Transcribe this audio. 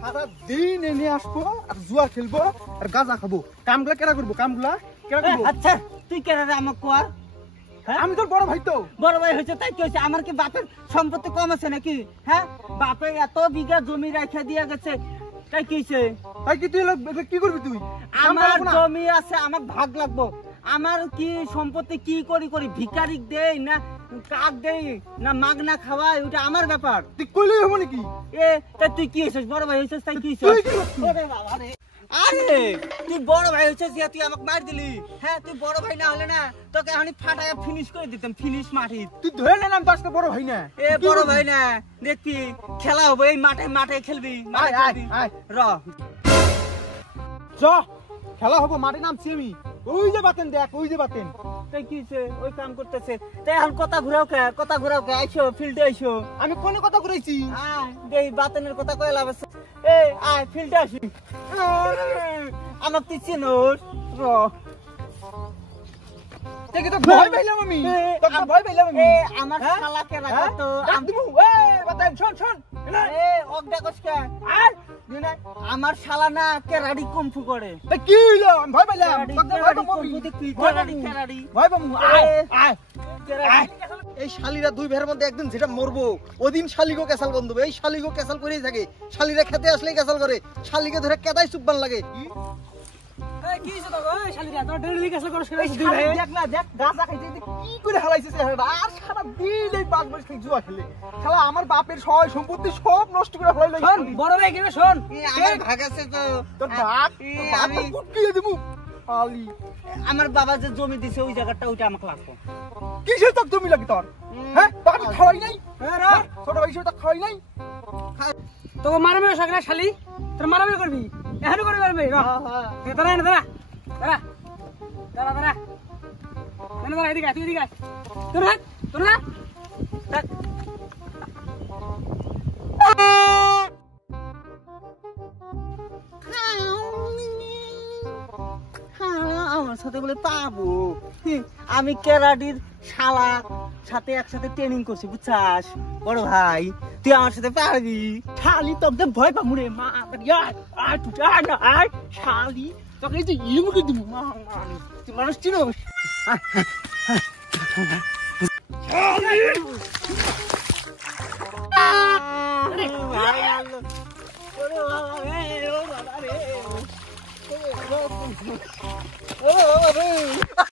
সারা দিন এনে আসবো আর জুয়া খেলবো আর গাঁজা খাবো। কামগুলা কেনা করবো, কামগুলা কেনা করবো। আচ্ছা তুই কেন রে আমাকে কর? আমি তোর বড় ভাই তো। বড় ভাই হয়েছে তাই কি হয়েছে? আমার কি বাপের সম্পত্তি কম আছে নাকি? হ্যাঁ, বাপে এত বিঘা জমি রেখে দিয়ে গেছে, তাই কি হয়েছে? তাই কি তুই কি করবি? তুই আমার জমি আছে, আমার ভাগ লাগবো। আমার কি সম্পত্তি কি করি ভিখারি দেই না কাক দেই না মাগনা খাওয়াই, ওটা আমার ব্যাপার। তুই কইলেই হবো নাকি? এ তাই তুই কি হয়েছিস? বড় ভাই হয়েছিস তাই কি হয়েছে? আরে তুই বড় ভাই হয়েছিস, তুই আমাকে মার দিলি। হ্যাঁ, তুই বড় ভাই না হলে না তোকে আমি ফাটায় ফিনিশ করে দিতাম, ফিনিশ মাটি। তুই ধরে নিলাম তো আজকে বড় ভাই না। এ বড় ভাই না, দেখবি খেলা হবে এই মাঠে খেলবি। র চ খেলা হবো, মাঠে নামছি আমি। ওই যে বাতেন দেখ, ওই যে বাতেন। তাই কি হয়েছে? ওই কাম করতেছে। তাই এখন কথা ঘুরাও কে আইসো, ফিল্ডে আইসো। আমি কোন কথা কইছি? দেই বাতেনের কথা কই লাভ আছে? এ আয় ফিল্ডে আসি। আমাক তুই চিনোস? র দেখি তো ভয় পাইলাম আমি। তোকে ভয় পাইলাম আমি। এ আমার শালাকে রাখো তো। এ বাতেন শোন। এ অগডা কসকা আর দিনা আমার শালা না কেরাডি কুমফু করে। তা কি হইলো? আমি ভয় পাইলাম। তোকে ভয় পাবো আমি। কেরাডি ভয় পাবো। আয় এই শালিরা দুই ভাইয়ের মধ্যে একদিন যেটা মরবো, ওদিন শালিগো ক্যাসাল বন্ধ। এই শালিগো ক্যাসাল করেই থাকে। শালিরা খেতে আসলেই ক্যাসাল করে, শালিকে ধরে কেদাই চুপবান লাগে। এই কি হইছে তো? এই শালিরা তোর ডেলি ক্যাসাল করছ কেন? দুই ভাই দেখ না, দেখ গাঁজা খাইতে কি করে হালাইছে চেহারাটা। আর সারা দিন এই বাস বাস খাই জুয়া খেলে। শালা আমার বাপের সয় সম্পত্তি সব নষ্ট করে হালাই। শোন বড় ভাই কেন শোন, আমার ভাগ আছে তো। তোর ভাগ আমি কুটিয়ে দেবো। আলি আমার বাবা যে জমি দিছে ওই জায়গাটা, ওইটা আমাকে লাগবে। কিসের তক জমি লাগে তোর? হ্যাঁ, তোকে খাওয়াই নাই? হ্যাঁ, ছোট ভাই হিসেবে তো খাওয়াই নাই। তোকে মারাবে সগলা শালি, তোর মারাবে করবি, এখানে করে মারবে। দাঁড়া এদিকে তুই এদিকে তোর না আমার সাথে বলে পাবো। আমি কেরাডির শালা সাথে একসাথে ট্রেনিং করছি, বুঝছাস বড় ভাই? তুই আমার সাথে পারবি? শালি তোকে ভয় পাবো রে মা। শালি তোকে এই যে ইমুকে দিব। তুই মানুষ চিনো? ও